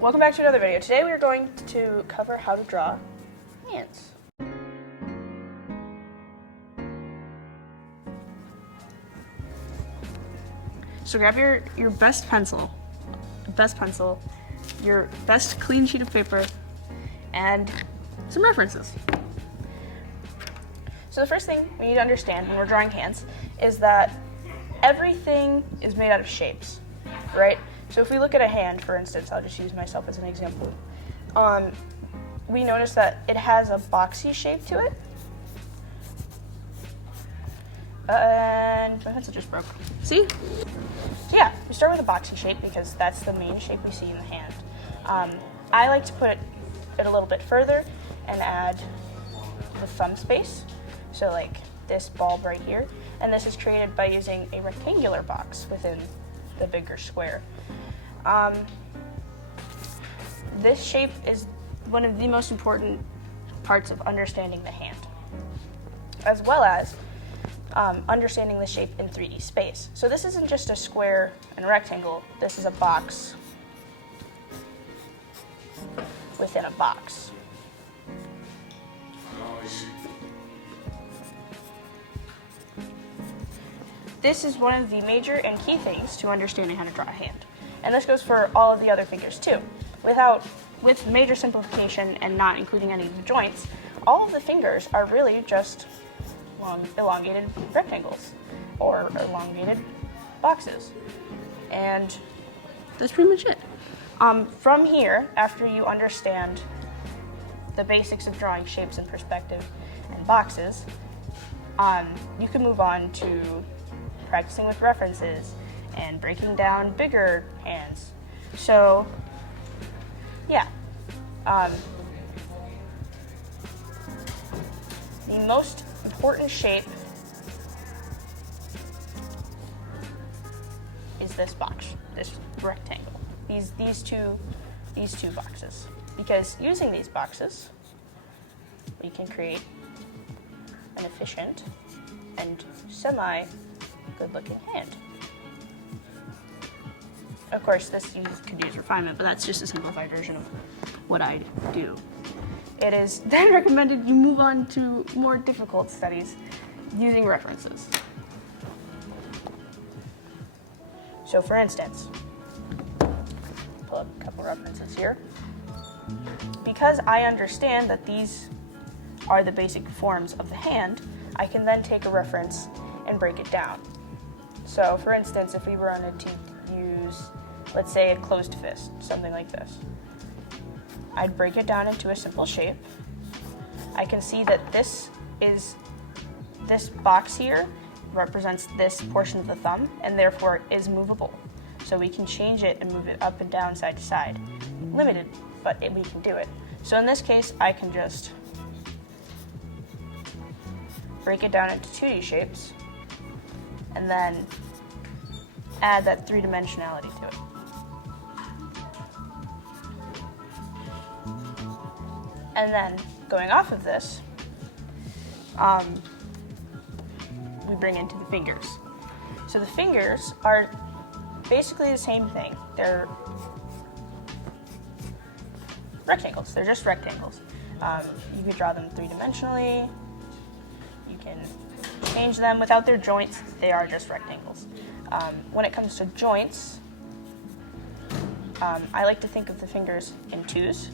Welcome back to another video. Today we are going to cover how to draw hands. So grab your best pencil, your best clean sheet of paper, and some references. So the first thing we need to understand when we're drawing hands is that everything is made out of shapes, right? So if we look at a hand, for instance, I'll just use myself as an example. We notice that it has a boxy shape to it. And my pencil just broke. See? So yeah, we start with a boxy shape because that's the main shape we see in the hand. I like to put it a little bit further and add the thumb space. So like this bulb right here. And this is created by using a rectangular box within the bigger square. This shape is one of the most important parts of understanding the hand, as well as understanding the shape in 3D space. So this isn't just a square and rectangle, this is a box within a box. This is one of the major and key things to understanding how to draw a hand. And this goes for all of the other fingers too. With major simplification and not including any of the joints, all of the fingers are really just elongated rectangles or elongated boxes. And that's pretty much it. From here, after you understand the basics of drawing shapes and perspective and boxes, you can move on to practicing with references and breaking down bigger hands. So, yeah. The most important shape is this box, this rectangle. These two boxes. Because using these boxes, we can create an efficient and semi-good-looking hand. Of course, this could use refinement, but that's just a simplified version of what I do. It is then recommended you move on to more difficult studies using references. So for instance, pull up a couple references here. Because I understand that these are the basic forms of the hand, I can then take a reference and break it down. So for instance, if we wanted to use, let's say, a closed fist, something like this, I'd break it down into a simple shape. I can see that this box here represents this portion of the thumb and therefore is movable. So we can change it and move it up and down, side to side. Limited, but we can do it. So in this case, I can just break it down into 2D shapes and then add that three-dimensionality to it. And then, going off of this, we bring into the fingers. So the fingers are basically the same thing. They're rectangles. They're just rectangles. You could draw them three-dimensionally. You can change them without their joints. They are just rectangles. When it comes to joints, I like to think of the fingers in twos.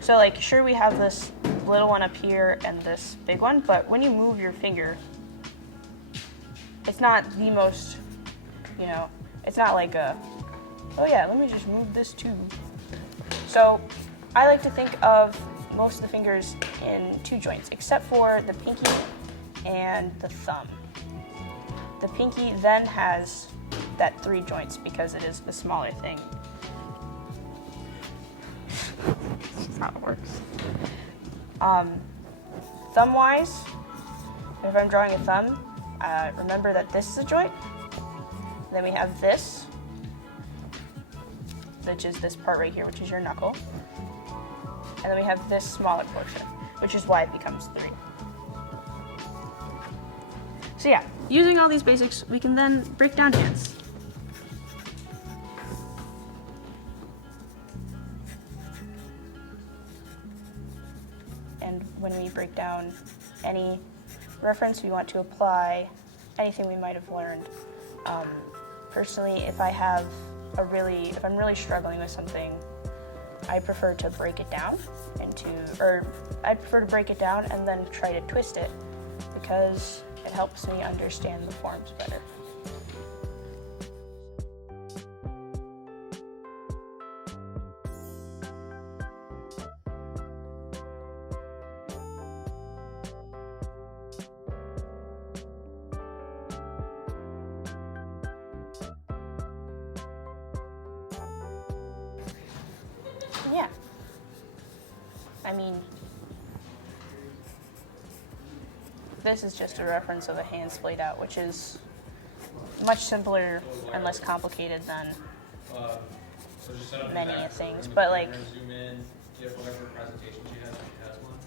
So like, sure, we have this little one up here and this big one, but when you move your finger, it's not the most, it's not like oh yeah, let me just move this too. So I like to think of most of the fingers in two joints, except for the pinky and the thumb. The pinky then has that 3 joints because it is the smaller thing. That's how it works. Thumb-wise, if I'm drawing a thumb, remember that this is a joint. Then we have this, which is this part right here, which is your knuckle. And then we have this smaller portion, which is why it becomes 3. So yeah, using all these basics, we can then break down hands. and when we break down any reference we want to apply, anything we might have learned. Personally, if I'm really struggling with something, I prefer to break it down and then try to twist it, because it helps me understand the forms better. Yeah. I mean, this is just a reference of a hand splayed out, which is much simpler and less complicated than many things. But like, zoom in. Do you have whatever presentation she has one?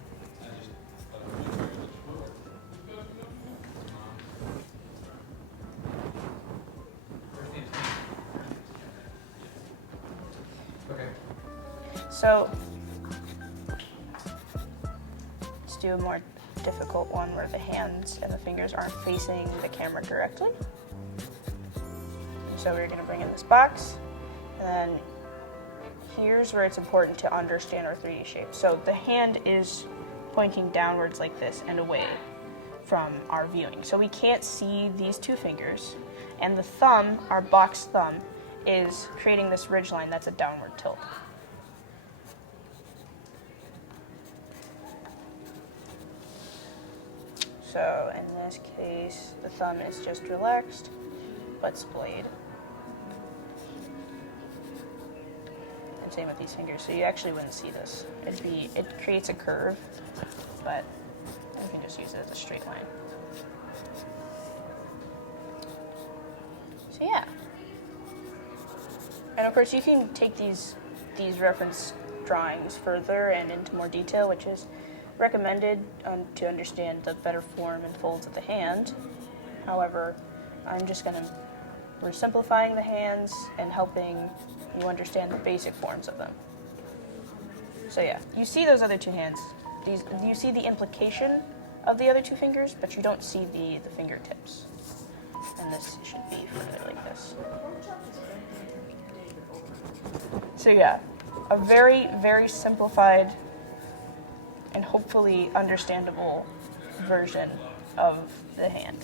And just okay. So let's do a more difficult one where the hands and the fingers aren't facing the camera directly. So we're going to bring in this box, and then here's where it's important to understand our 3D shape. So the hand is pointing downwards like this and away from our viewing. So we can't see these two fingers, and the thumb, our box thumb, is creating this ridge line that's a downward tilt. So in this case, the thumb is just relaxed, but splayed. And same with these fingers, so you actually wouldn't see this. It creates a curve, but you can just use it as a straight line. So yeah. And of course you can take these reference drawings further and into more detail, which is recommended to understand the better form and folds of the hand. However, we're simplifying the hands and helping you understand the basic forms of them. So yeah, you see those other two hands. You see the implication of the other two fingers, but you don't see the fingertips. And this should be further like this. So yeah, a very, very simplified and hopefully understandable version of the hand.